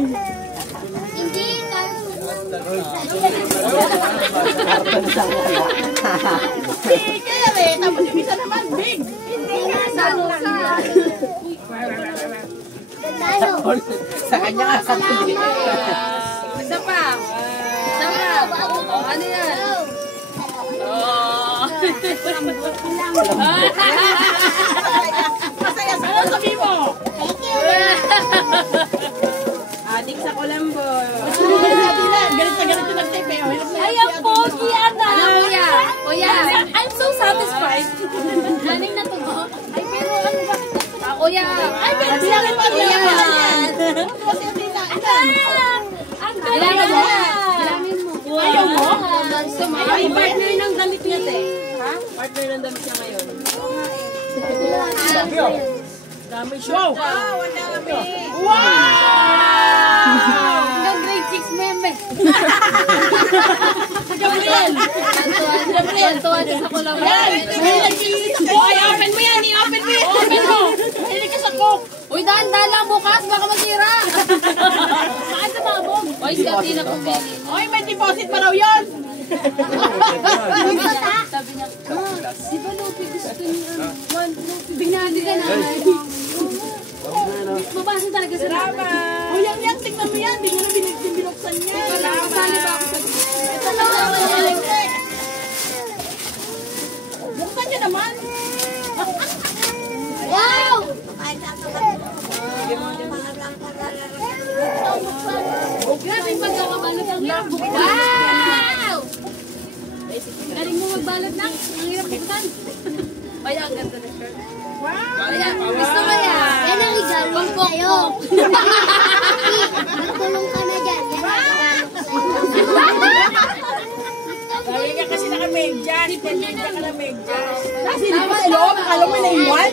Hindi, kaya eh, tapos yung isa naman, big. hindi na Sa kanya nga sa Isa pa. Ano yan? Masaya sa ko, sabi mo. Adik sa Colombo. Galit na nag-type eh. Ay, ang pogi ata. Kuya, I'm so satisfied. Galing na to. Ay, pero ano ba? Kuya, ay, pero sila pa rin yan. Ang galing mo. Ayaw mo? Ay, Partner ng damit niya, te. Ha? Partner ng damit niya ngayon. Dami siya. Wow! Ang dami! Wow! Hanggang grade 6 member. Gabriel! Tuwan sa Colombo. Yan! Oy, open mo yan! I-open mo yan! Open mo! Hilig ka sa coke! Uy, dahan-dahan lang bukas. Baka masira. Saan sa mga bong? Uy, si Ate na pumili. Oy, may deposit pa raw yun! Sabi niya, di ba Lupi gusto niya? Binali ka na. Mabasa talaga sa natin. O yan, tingnan mo yan. Di mo na binuksan niya. Kasali ba ako sa... Ito lang. Buksan niya naman. Wow! Grabe yung pagkakabalot ang hirap buksan. Wow! Galing mo magbalot lang. Ang hirap buksan. Ay, ang ganda na shirt. Ayan, gusto ko yan. Yan ang igalong sa'yo. Magkulong ka na dyan. Yan ang igalong sa'yo. Kaya ka kasi naka-medyas. Medya ka na medyas. Kasi di ba sa loob? Akala mo na-iwan?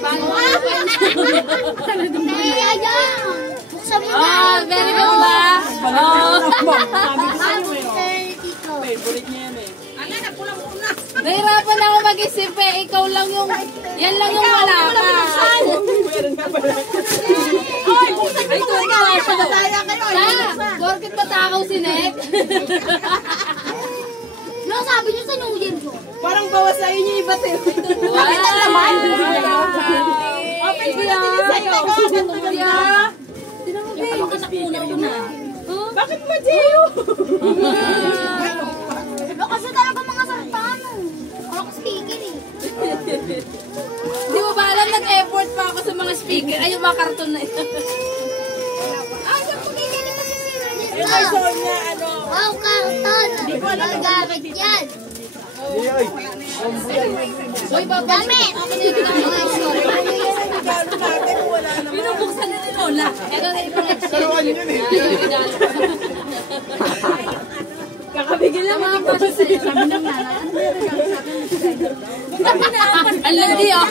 Kaya yan. Buksan mo na. Ah, very good ba? Favorite niya yan eh. Ano, napulang-puna. Nahirapan ako mag-isip eh. Ikaw lang yung... Yan lang yung malakas. Meron ka pala. Ay, buksan ka pa ka. Padadaya kayo. Porkit patakaw si Nek. Ano sabi niyo sa New Year ko? Parang bawas sa inyo iba tayo. Bakit ang laman? Open ko natin yung sa'yo. Tinan mo ba yung katakuna-una? Bakit ba, Gio? Kasi talaga mga sartano. Ako speaker eh. Di mo ba alam, nag-effort pa ako sa mga speaker. Ay, yung mga karton na ito. Ay, yung pagkikini kasi sila Eh, dito. may song niya, ano. Wow, karton. Di ko alam kung Gamit yan. Uy, Gamit. Binubuksan na ni Lola. Ito na ipang-extra. Saruan yun eh. Kakabigil lang mga pasa sa'yo. Sabi ng nanay. Ang landi, oh.